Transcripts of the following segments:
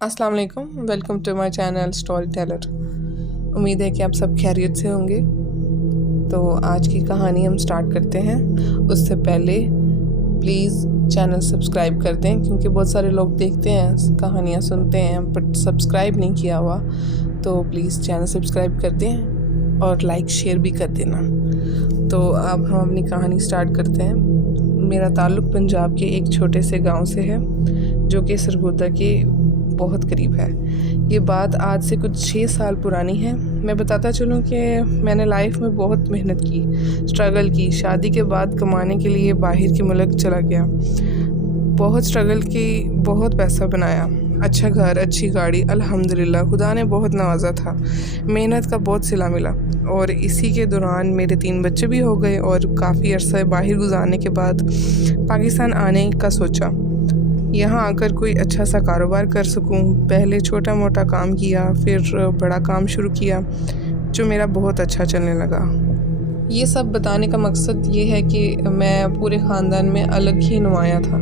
अस्सलाम वालेकुम, welcome to my channel storyteller. उम्मीद है कि आप सब खैरियत से होंगे। तो आज की कहानी हम स्टार्ट करते हैं। उससे पहले प्लीज़ चैनल सब्सक्राइब कर दें, क्योंकि बहुत सारे लोग देखते हैं, कहानियाँ सुनते हैं बट सब्सक्राइब नहीं किया हुआ। तो प्लीज़ चैनल सब्सक्राइब कर दें और लाइक शेयर भी कर देना। तो अब हम अपनी कहानी स्टार्ट करते हैं। मेरा ताल्लुक़ पंजाब के एक छोटे से गांव से है, जो कि सरगोदा के बहुत करीब है। ये बात आज से कुछ 6 साल पुरानी है। मैं बताता चलूँ कि मैंने लाइफ में बहुत मेहनत की, स्ट्रगल की। शादी के बाद कमाने के लिए बाहर के मुल्क चला गया, बहुत स्ट्रगल की, बहुत पैसा बनाया, अच्छा घर, अच्छी गाड़ी। अल्हम्दुलिल्लाह खुदा ने बहुत नवाजा था, मेहनत का बहुत सिला मिला। और इसी के दौरान मेरे 3 बच्चे भी हो गए और काफ़ी अरसा बाहर गुजारने के बाद पाकिस्तान आने का सोचा, यहाँ आकर कोई अच्छा सा कारोबार कर सकूं। पहले छोटा मोटा काम किया, फिर बड़ा काम शुरू किया, जो मेरा बहुत अच्छा चलने लगा। ये सब बताने का मकसद ये है कि मैं पूरे ख़ानदान में अलग ही नुमाया था।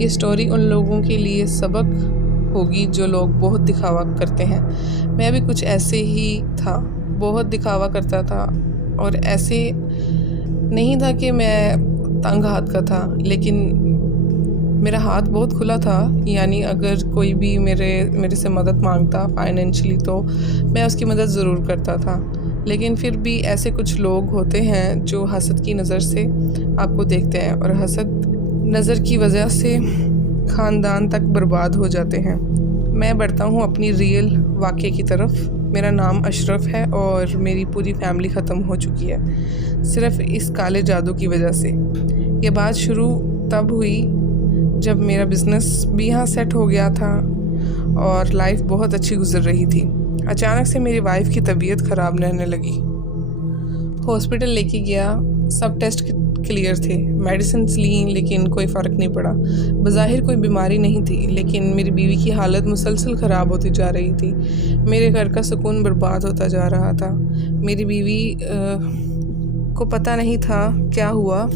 ये स्टोरी उन लोगों के लिए सबक होगी जो लोग बहुत दिखावा करते हैं। मैं भी कुछ ऐसे ही था, बहुत दिखावा करता था। और ऐसे नहीं था कि मैं तंग हाथ का था, लेकिन मेरा हाथ बहुत खुला था। यानी अगर कोई भी मेरे से मदद मांगता फाइनेंशियली, तो मैं उसकी मदद ज़रूर करता था। लेकिन फिर भी ऐसे कुछ लोग होते हैं जो हसद की नज़र से आपको देखते हैं, और हसद नज़र की वजह से ख़ानदान तक बर्बाद हो जाते हैं। मैं बढ़ता हूँ अपनी रियल वाक़े की तरफ। मेरा नाम अशरफ है और मेरी पूरी फैमिली ख़त्म हो चुकी है, सिर्फ़ इस काले जादू की वजह से। ये बात शुरू तब हुई जब मेरा बिज़नेस भी यहाँ सेट हो गया था और लाइफ बहुत अच्छी गुजर रही थी। अचानक से मेरी वाइफ की तबीयत ख़राब रहने लगी। हॉस्पिटल लेके गया, सब टेस्ट क्लियर थे, मेडिसिन ली, लेकिन कोई फ़र्क नहीं पड़ा। बज़ाहिर कोई बीमारी नहीं थी, लेकिन मेरी बीवी की हालत मुसलसल ख़राब होती जा रही थी। मेरे घर का सुकून बर्बाद होता जा रहा था। मेरी बीवी को पता नहीं था क्या हुआ।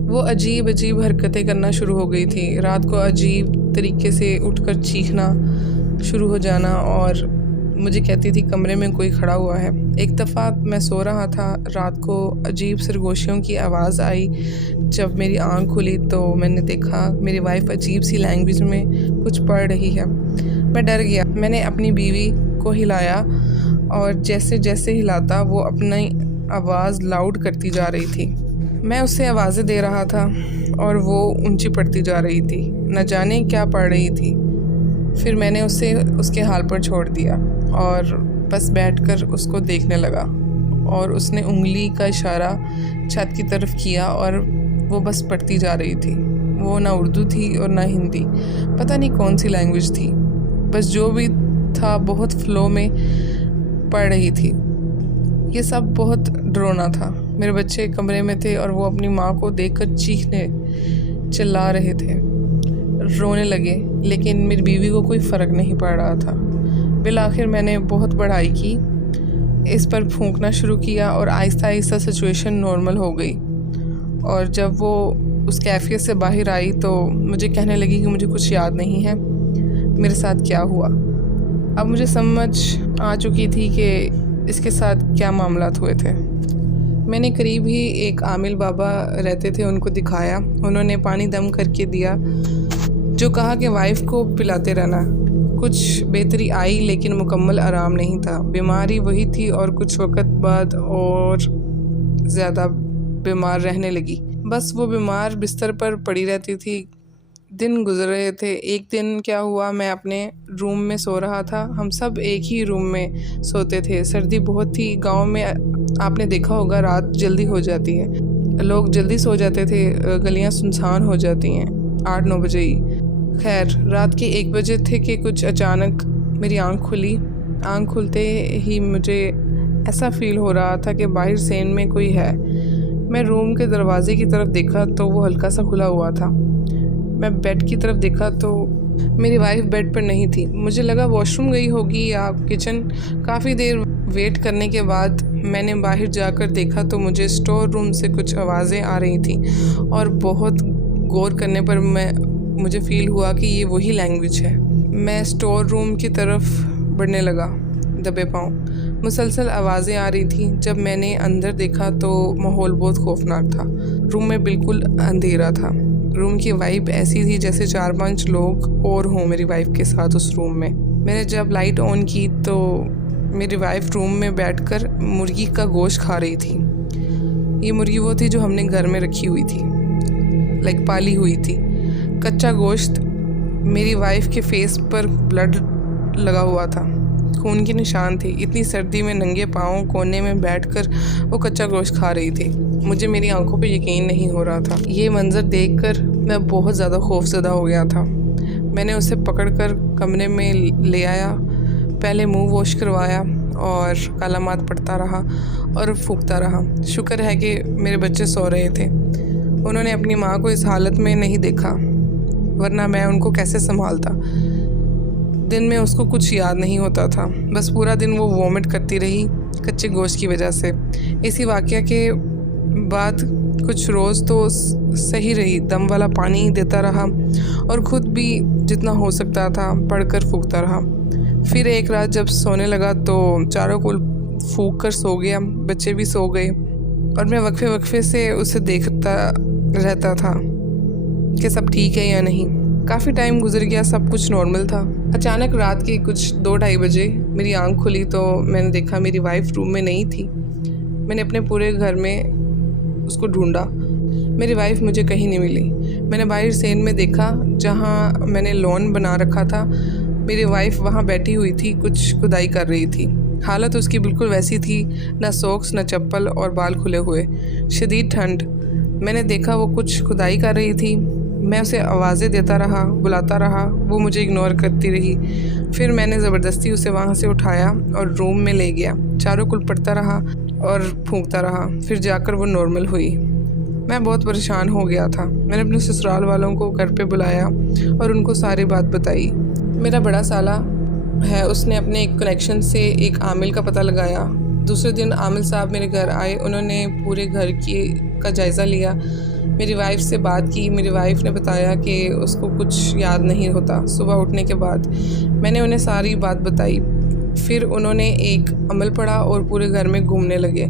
वो अजीब अजीब हरकतें करना शुरू हो गई थी। रात को अजीब तरीके से उठकर चीखना शुरू हो जाना, और मुझे कहती थी कमरे में कोई खड़ा हुआ है। एक दफ़ा मैं सो रहा था, रात को अजीब सरगोशियों की आवाज़ आई। जब मेरी आँख खुली तो मैंने देखा मेरी वाइफ अजीब सी लैंग्वेज में कुछ पढ़ रही है। मैं डर गया। मैंने अपनी बीवी को हिलाया, और जैसे जैसे हिलाता वो अपनी आवाज़ लाउड करती जा रही थी। मैं उससे आवाज़ें दे रहा था और वो ऊंची पड़ती जा रही थी, न जाने क्या पढ़ रही थी। फिर मैंने उसे उसके हाल पर छोड़ दिया और बस बैठकर उसको देखने लगा। और उसने उंगली का इशारा छत की तरफ किया और वो बस पढ़ती जा रही थी। वो ना उर्दू थी और ना हिंदी, पता नहीं कौन सी लैंग्वेज थी। बस जो भी था बहुत फ्लो में पढ़ रही थी। ये सब बहुत डरावना था। मेरे बच्चे कमरे में थे और वो अपनी माँ को देखकर चीखने चिल्ला रहे थे, रोने लगे, लेकिन मेरी बीवी को कोई फ़र्क नहीं पड़ रहा था। बिल आखिर मैंने बहुत पढ़ाई की, इस पर फूंकना शुरू किया, और आहिस्ता आहिस्ता सिचुएशन नॉर्मल हो गई। और जब वो उस कैफियत से बाहर आई तो मुझे कहने लगी कि मुझे कुछ याद नहीं है मेरे साथ क्या हुआ। अब मुझे समझ आ चुकी थी कि इसके साथ क्या मामलात हुए थे। मैंने करीब ही एक आमिल बाबा रहते थे, उनको दिखाया। उन्होंने पानी दम करके दिया, जो कहा कि वाइफ को पिलाते रहना। कुछ बेहतरी आई, लेकिन मुकम्मल आराम नहीं था। बीमारी वही थी और कुछ वक्त बाद और ज़्यादा बीमार रहने लगी। बस वो बीमार बिस्तर पर पड़ी रहती थी। दिन गुजर रहे थे। एक दिन क्या हुआ, मैं अपने रूम में सो रहा था। हम सब एक ही रूम में सोते थे। सर्दी बहुत थी। गांव में आपने देखा होगा रात जल्दी हो जाती है, लोग जल्दी सो जाते थे, गलियां सुनसान हो जाती हैं 8-9 बजे ही। खैर, रात के 1 बजे थे कि कुछ अचानक मेरी आँख खुली। आँख खुलते ही मुझे ऐसा फ़ील हो रहा था कि बाहर सेन में कोई है। मैं रूम के दरवाजे की तरफ देखा तो वो हल्का सा खुला हुआ था। मैं बेड की तरफ देखा तो मेरी वाइफ बेड पर नहीं थी। मुझे लगा वॉशरूम गई होगी या किचन। काफ़ी देर वेट करने के बाद मैंने बाहर जाकर देखा तो मुझे स्टोर रूम से कुछ आवाज़ें आ रही थी, और बहुत गौर करने पर मुझे फ़ील हुआ कि ये वही लैंग्वेज है। मैं स्टोर रूम की तरफ बढ़ने लगा दबे पाँव। मुसलसल आवाज़ें आ रही थी। जब मैंने अंदर देखा तो माहौल बहुत खौफनाक था। रूम में बिल्कुल अंधेरा था। रूम की वाइब ऐसी थी जैसे 4-5 लोग और हों मेरी वाइफ के साथ उस रूम में। मैंने जब लाइट ऑन की तो मेरी वाइफ रूम में बैठकर मुर्गी का गोश्त खा रही थी। ये मुर्गी वो थी जो हमने घर में रखी हुई थी, लाइक पाली हुई थी। कच्चा गोश्त। मेरी वाइफ के फेस पर ब्लड लगा हुआ था, खून के निशान थे। इतनी सर्दी में नंगे पाँव कोने में बैठकर वो कच्चा गोश्त खा रही थी। मुझे मेरी आंखों पे यकीन नहीं हो रहा था। ये मंज़र देखकर मैं बहुत ज़्यादा खौफज़दा हो गया था। मैंने उसे पकड़कर कमरे में ले आया, पहले मुंह वॉश करवाया और कलामात पढ़ता रहा और फूंकता रहा। शुक्र है कि मेरे बच्चे सो रहे थे। उन्होंने अपनी माँ को इस हालत में नहीं देखा, वरना मैं उनको कैसे संभालता। दिन में उसको कुछ याद नहीं होता था, बस पूरा दिन वो वॉमिट करती रही कच्चे गोश्त की वजह से। इसी वाक़या के बाद कुछ रोज़ तो सही रही, दम वाला पानी देता रहा और ख़ुद भी जितना हो सकता था पढ़कर फूंकता रहा। फिर एक रात जब सोने लगा तो चारों को फूंक कर सो गया। बच्चे भी सो गए और मैं वक्फे वक्फे से उसे देखता रहता था कि सब ठीक है या नहीं। काफ़ी टाइम गुजर गया, सब कुछ नॉर्मल था। अचानक रात के कुछ 2-2:30 बजे मेरी आंख खुली तो मैंने देखा मेरी वाइफ रूम में नहीं थी। मैंने अपने पूरे घर में उसको ढूंढा, मेरी वाइफ मुझे कहीं नहीं मिली। मैंने बाहर सेन में देखा जहाँ मैंने लॉन बना रखा था। मेरी वाइफ वहाँ बैठी हुई थी, कुछ खुदाई कर रही थी। हालत उसकी बिल्कुल वैसी थी, ना सॉक्स ना चप्पल और बाल खुले हुए, शदीद ठंड। मैंने देखा वो कुछ खुदाई कर रही थी। मैं उसे आवाज़ें देता रहा, बुलाता रहा, वो मुझे इग्नोर करती रही। फिर मैंने ज़बरदस्ती उसे वहाँ से उठाया और रूम में ले गया। चारों कुल पढ़ता रहा और फूंकता रहा। फिर जाकर वो नॉर्मल हुई। मैं बहुत परेशान हो गया था। मैंने अपने ससुराल वालों को घर पे बुलाया और उनको सारी बात बताई। मेरा बड़ा साला है, उसने अपने एक कनेक्शन से एक आमिल का पता लगाया। दूसरे दिन आमिल साहब मेरे घर आए। उन्होंने पूरे घर का जायज़ा लिया, मेरी वाइफ से बात की। मेरी वाइफ ने बताया कि उसको कुछ याद नहीं होता सुबह उठने के बाद। मैंने उन्हें सारी बात बताई। फिर उन्होंने एक अमल पढ़ा और पूरे घर में घूमने लगे।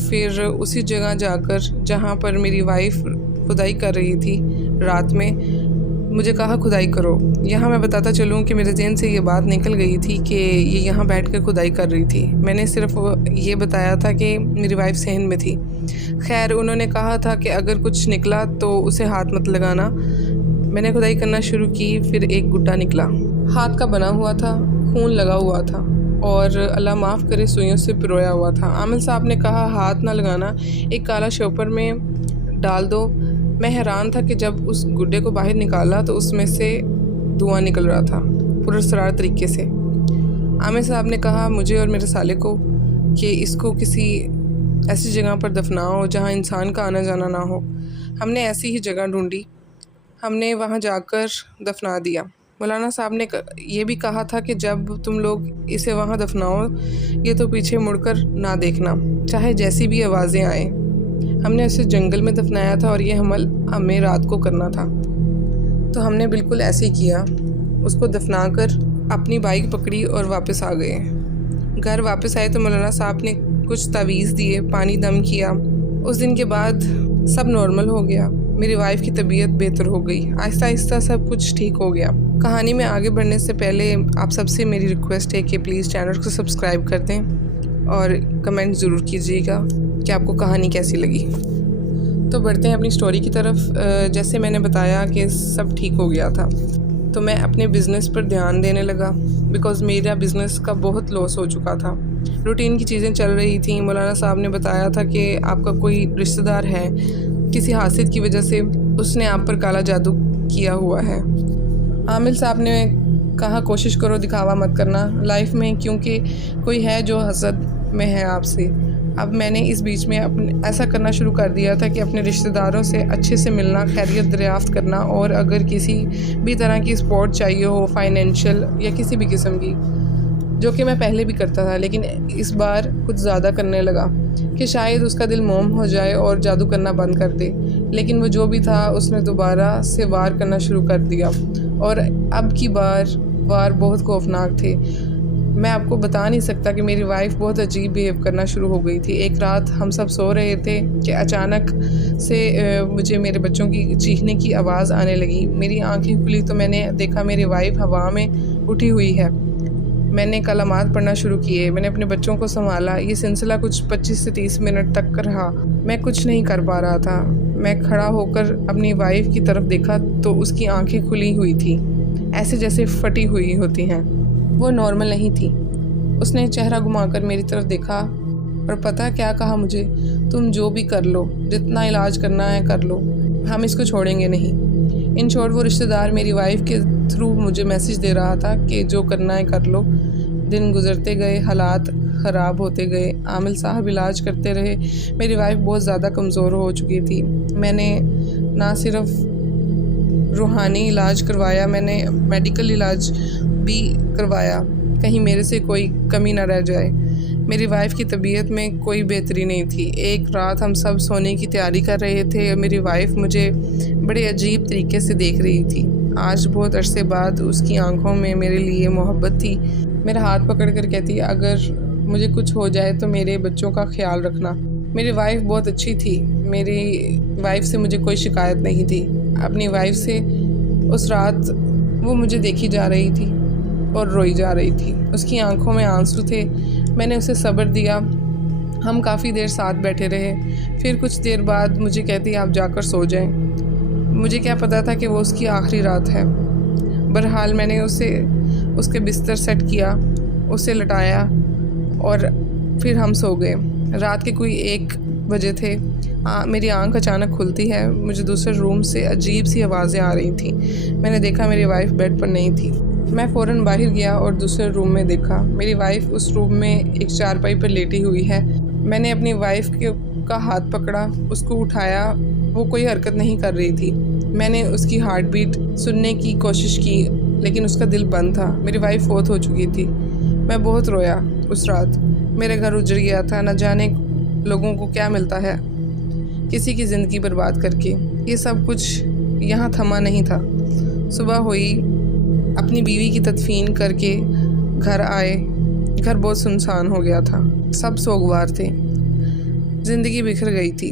फिर उसी जगह जाकर जहाँ पर मेरी वाइफ खुदाई कर रही थी रात में, मुझे कहा खुदाई करो। यहाँ मैं बताता चलूँ कि मेरे ज़हन से ये बात निकल गई थी कि ये यहाँ बैठकर खुदाई कर रही थी। मैंने सिर्फ ये बताया था कि मेरी वाइफ सहन में थी। खैर, उन्होंने कहा था कि अगर कुछ निकला तो उसे हाथ मत लगाना। मैंने खुदाई करना शुरू की। फिर एक गुड्डा निकला, हाथ का बना हुआ था, खून लगा हुआ था और अल्लाह माफ़ करे सुइयों से पिरोया हुआ था। आमिल साहब ने कहा हाथ ना लगाना, एक काला शॉपर में डाल दो। मैं हैरान था कि जब उस गुड्डे को बाहर निकाला तो उसमें से धुआं निकल रहा था पुरअसरार तरीके से। आमिर साहब ने कहा मुझे और मेरे साले को कि इसको किसी ऐसी जगह पर दफनाओ जहाँ इंसान का आना जाना ना हो। हमने ऐसी ही जगह ढूंढी, हमने वहाँ जाकर दफना दिया। मौलाना साहब ने ये भी कहा था कि जब तुम लोग इसे वहाँ दफनाओ ये तो पीछे मुड़कर ना देखना, चाहे जैसी भी आवाज़ें आए। हमने उसे जंगल में दफनाया था और ये अमल हमें रात को करना था, तो हमने बिल्कुल ऐसे ही किया। उसको दफना कर अपनी बाइक पकड़ी और वापस आ गए। घर वापस आए तो मौलाना साहब ने कुछ तावीज़ दिए, पानी दम किया। उस दिन के बाद सब नॉर्मल हो गया। मेरी वाइफ की तबीयत बेहतर हो गई। आहिस्ता आहिस्ता सब कुछ ठीक हो गया। कहानी में आगे बढ़ने से पहले आप सबसे मेरी रिक्वेस्ट है कि प्लीज़ चैनल को सब्सक्राइब कर दें और कमेंट ज़रूर कीजिएगा कि आपको कहानी कैसी लगी। तो बढ़ते हैं अपनी स्टोरी की तरफ। जैसे मैंने बताया कि सब ठीक हो गया था, तो मैं अपने बिज़नेस पर ध्यान देने लगा, बिकॉज़ मेरा बिज़नेस का बहुत लॉस हो चुका था। रूटीन की चीज़ें चल रही थी। मौलाना साहब ने बताया था कि आपका कोई रिश्तेदार है, किसी हासिद की वजह से उसने आप पर काला जादू किया हुआ है। आमिल साहब ने कहा कोशिश करो, दिखावा मत करना लाइफ में, क्योंकि कोई है जो हसद में है आपसे। अब मैंने इस बीच में ऐसा करना शुरू कर दिया था कि अपने रिश्तेदारों से अच्छे से मिलना, खैरियत दरियाफ्त करना, और अगर किसी भी तरह की सपोर्ट चाहिए हो, फाइनेंशियल या किसी भी किस्म की, जो कि मैं पहले भी करता था, लेकिन इस बार कुछ ज़्यादा करने लगा कि शायद उसका दिल मोम हो जाए और जादू करना बंद कर दे। लेकिन वो जो भी था उसने दोबारा से वार करना शुरू कर दिया, और अब की बार वार बहुत खौफनाक थे। मैं आपको बता नहीं सकता कि मेरी वाइफ बहुत अजीब बिहेव करना शुरू हो गई थी। एक रात हम सब सो रहे थे कि अचानक से मुझे मेरे बच्चों की चीखने की आवाज़ आने लगी। मेरी आंखें खुली तो मैंने देखा मेरी वाइफ हवा में उठी हुई है। मैंने कलामात पढ़ना शुरू किए, मैंने अपने बच्चों को संभाला। ये सिलसिला कुछ 25 से 30 मिनट तक रहा। मैं कुछ नहीं कर पा रहा था। मैं खड़ा होकर अपनी वाइफ की तरफ देखा तो उसकी आंखें खुली हुई थी, ऐसे जैसे फटी हुई होती हैं। वो नॉर्मल नहीं थी। उसने चेहरा घुमाकर मेरी तरफ देखा और पता क्या कहा मुझे, तुम जो भी कर लो, जितना इलाज करना है कर लो, हम इसको छोड़ेंगे नहीं। इन शॉर्ट वो रिश्तेदार मेरी वाइफ के थ्रू मुझे मैसेज दे रहा था कि जो करना है कर लो। दिन गुजरते गए, हालात ख़राब होते गए। आमिल साहब इलाज करते रहे। मेरी वाइफ बहुत ज़्यादा कमज़ोर हो चुकी थी। मैंने ना सिर्फ रूहानी इलाज करवाया, मैंने मेडिकल इलाज भी करवाया, कहीं मेरे से कोई कमी ना रह जाए। मेरी वाइफ की तबीयत में कोई बेहतरी नहीं थी। एक रात हम सब सोने की तैयारी कर रहे थे और मेरी वाइफ मुझे बड़े अजीब तरीके से देख रही थी। आज बहुत अरसे बाद उसकी आंखों में मेरे लिए मोहब्बत थी। मेरा हाथ पकड़ कर कहती, अगर मुझे कुछ हो जाए तो मेरे बच्चों का ख्याल रखना। मेरी वाइफ बहुत अच्छी थी। मेरी वाइफ से मुझे कोई शिकायत नहीं थी। अपनी वाइफ से उस रात वो मुझे देखी जा रही थी और रोई जा रही थी। उसकी आंखों में आंसू थे। मैंने उसे सब्र दिया। हम काफ़ी देर साथ बैठे रहे। फिर कुछ देर बाद मुझे कहती, आप जाकर सो जाएं। मुझे क्या पता था कि वो उसकी आखिरी रात है। बहरहाल मैंने उसके बिस्तर सेट किया, उसे लटाया और फिर हम सो गए। रात के कोई 1 बजे थे। मेरी आंख अचानक खुलती है। मुझे दूसरे रूम से अजीब सी आवाज़ें आ रही थी। मैंने देखा मेरी वाइफ बेड पर नहीं थी। मैं फ़ौरन बाहर गया और दूसरे रूम में देखा। मेरी वाइफ उस रूम में एक चारपाई पर लेटी हुई है। मैंने अपनी वाइफ का हाथ पकड़ा, उसको उठाया। वो कोई हरकत नहीं कर रही थी। मैंने उसकी हार्ट बीट सुनने की कोशिश की, लेकिन उसका दिल बंद था। मेरी वाइफ फौत हो चुकी थी। मैं बहुत रोया उस रात। मेरा घर उजड़ गया था। न जाने लोगों को क्या मिलता है किसी की ज़िंदगी बर्बाद करके। ये सब कुछ यहाँ थमा नहीं था। सुबह हुई, अपनी बीवी की तदफीन करके घर आए। घर बहुत सुनसान हो गया था। सब सोगवार थे। ज़िंदगी बिखर गई थी।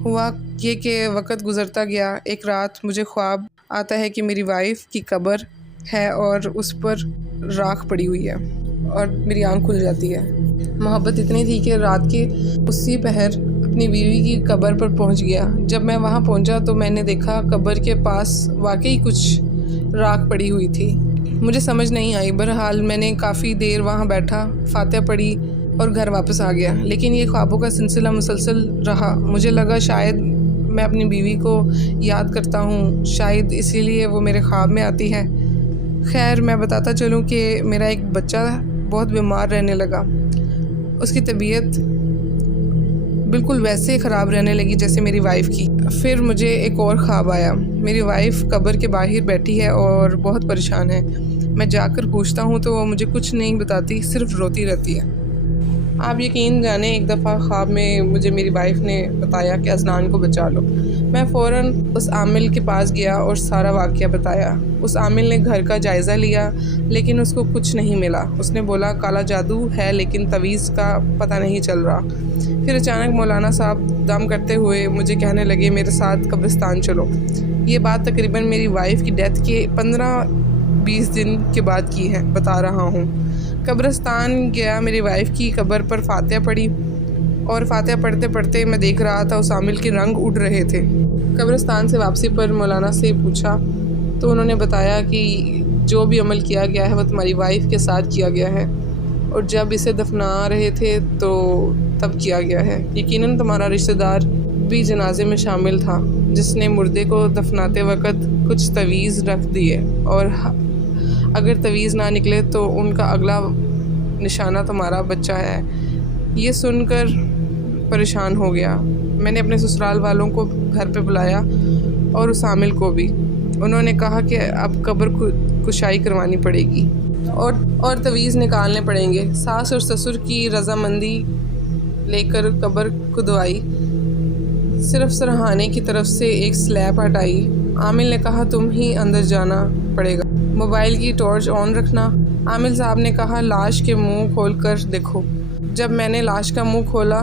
हुआ ये कि वक्त गुज़रता गया। एक रात मुझे ख्वाब आता है कि मेरी वाइफ की कब्र है और उस पर राख पड़ी हुई है और मेरी आंख खुल जाती है। मोहब्बत इतनी थी कि रात के उसी पहर अपनी बीवी की कब्र पर पहुंच गया। जब मैं वहां पहुंचा तो मैंने देखा कब्र के पास वाकई कुछ राख पड़ी हुई थी। मुझे समझ नहीं आई। बहरहाल मैंने काफ़ी देर वहां बैठा, फातिहा पढ़ी और घर वापस आ गया। लेकिन ये ख्वाबों का सिलसिला मुसलसल रहा। मुझे लगा शायद मैं अपनी बीवी को याद करता हूँ, शायद इसीलिए वो मेरे ख्वाब में आती है। खैर, मैं बताता चलूँ कि मेरा एक बच्चा बहुत बीमार रहने लगा। उसकी तबीयत बिल्कुल वैसे ख़राब रहने लगी जैसे मेरी वाइफ की। फिर मुझे एक और ख्वाब आया। मेरी वाइफ कब्र के बाहर बैठी है और बहुत परेशान है। मैं जाकर पूछता हूँ तो वो मुझे कुछ नहीं बताती, सिर्फ रोती रहती है। आप यकीन जाने, एक दफ़ा ख्वाब में मुझे मेरी वाइफ ने बताया कि अज़नान को बचा लो। मैं फ़ौरन उस आमिल के पास गया और सारा वाक़या बताया। उस आमिल ने घर का जायज़ा लिया, लेकिन उसको कुछ नहीं मिला। उसने बोला काला जादू है, लेकिन तवीज़ का पता नहीं चल रहा। फिर अचानक मौलाना साहब दम करते हुए मुझे कहने लगे, मेरे साथ कब्रिस्तान चलो। ये बात तकरीबन मेरी वाइफ की डेथ के 15-20 दिन के बाद की है, बता रहा हूँ। कब्रिस्तान गया, मेरी वाइफ की कब्र पर फातिहा पढ़ी और फातिहा पढ़ते पढ़ते मैं देख रहा था उस आमिल के रंग उड़ रहे थे। कब्रिस्तान से वापसी पर मौलाना से पूछा तो उन्होंने बताया कि जो भी अमल किया गया है वो तुम्हारी वाइफ के साथ किया गया है और जब इसे दफना रहे थे तो तब किया गया है। यकीनन तुम्हारा रिश्तेदार भी जनाजे में शामिल था, जिसने मुर्दे को दफनाते वक़्त कुछ तवीज़ रख दिए और अगर तवीज़ ना निकले तो उनका अगला निशाना तुम्हारा बच्चा है। ये सुनकर परेशान हो गया। मैंने अपने ससुराल वालों को घर पे बुलाया और उस आमिल को भी। उन्होंने कहा कि अब कब्र कुशाई करवानी पड़ेगी और तवीज़ निकालने पड़ेंगे। सास और ससुर की रजामंदी लेकर कब्र खुदवाई। सिर्फ सरहाने की तरफ से एक स्लैब हटाई। आमिल ने कहा तुम ही अंदर जाना पड़ेगा। मोबाइल की टॉर्च ऑन रखना। आमिल साहब ने कहा लाश के मुंह खोलकर देखो। जब मैंने लाश का मुंह खोला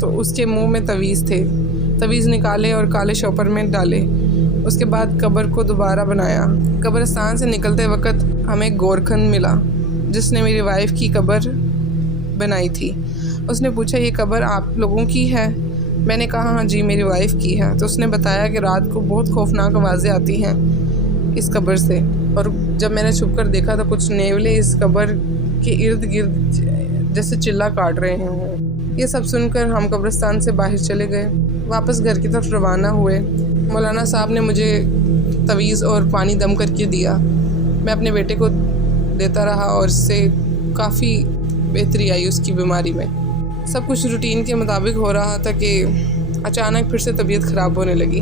तो उसके मुंह में तवीज़ थे। तवीज़ निकाले और काले शॉपर में डाले। उसके बाद कब्र को दोबारा बनाया। कब्रिस्तान से निकलते वक्त हमें गोरखन मिला जिसने मेरी वाइफ की कब्र बनाई थी। उसने पूछा ये कब्र आप लोगों की है? मैंने कहा हाँ जी मेरी वाइफ की है। तो उसने बताया कि रात को बहुत खौफनाक आवाज़ें आती हैं इस कब्र से, और जब मैंने छुप कर देखा तो कुछ नेवले इस कब्र के इर्द गिर्द जैसे चिल्ला काट रहे हैं। ये सब सुनकर हम कब्रिस्तान से बाहर चले गए, वापस घर की तरफ रवाना हुए। मौलाना साहब ने मुझे तवीज़ और पानी दम करके दिया। मैं अपने बेटे को देता रहा और इससे काफ़ी बेहतरी आई उसकी बीमारी में। सब कुछ रूटीन के मुताबिक हो रहा था कि अचानक फिर से तबीयत ख़राब होने लगी।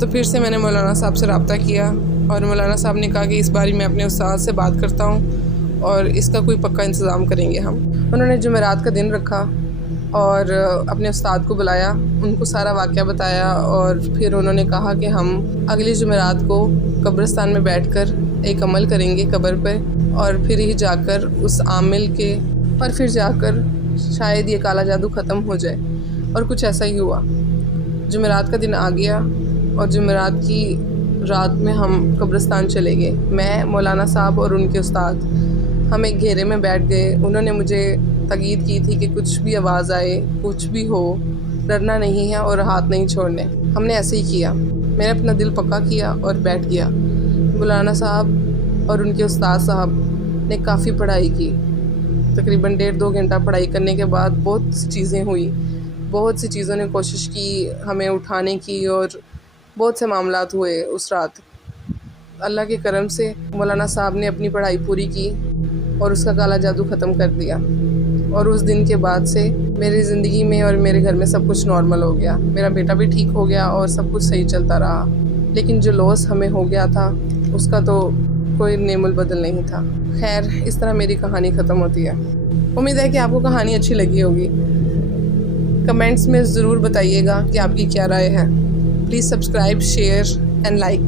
तो फिर से मैंने मौलाना साहब से रब्ता किया और मौलाना साहब ने कहा कि इस बारी मैं अपने उस्ताद से बात करता हूँ और इसका कोई पक्का इंतज़ाम करेंगे हम। उन्होंने जुमेरात का दिन रखा और अपने उस्ताद को बुलाया, उनको सारा वाक़या बताया और फिर उन्होंने कहा कि हम अगली जुमेरात को कब्रिस्तान में बैठकर एक अमल करेंगे कब्र पर, और फिर ही जाकर उस आमिल के और फिर जाकर शायद ये काला जादू ख़त्म हो जाए। और कुछ ऐसा ही हुआ। जुमेरात का दिन आ गया और जुमेरात की रात में हम कब्रिस्तान चले गए। मैं, मौलाना साहब और उनके उस्ताद हम एक घेरे में बैठ गए। उन्होंने मुझे ताकीद की थी कि कुछ भी आवाज़ आए, कुछ भी हो, डरना नहीं है और हाथ नहीं छोड़ने। हमने ऐसे ही किया। मैंने अपना दिल पक्का किया और बैठ गया। मौलाना साहब और उनके उस्ताद साहब ने काफ़ी पढ़ाई की। तकरीबन 1.5-2 घंटा पढ़ाई करने के बाद बहुत सी चीज़ें हुई। बहुत सी चीज़ों ने कोशिश की हमें उठाने की और बहुत से मामलात हुए उस रात। अल्लाह के करम से मौलाना साहब ने अपनी पढ़ाई पूरी की और उसका काला जादू ख़त्म कर दिया। और उस दिन के बाद से मेरी ज़िंदगी में और मेरे घर में सब कुछ नॉर्मल हो गया। मेरा बेटा भी ठीक हो गया और सब कुछ सही चलता रहा। लेकिन जो लॉस हमें हो गया था उसका तो कोई नेमुल बदल नहीं था। खैर, इस तरह मेरी कहानी ख़त्म होती है। उम्मीद है कि आपको कहानी अच्छी लगी होगी। कमेंट्स में ज़रूर बताइएगा कि आपकी क्या राय है। Please subscribe, share and like.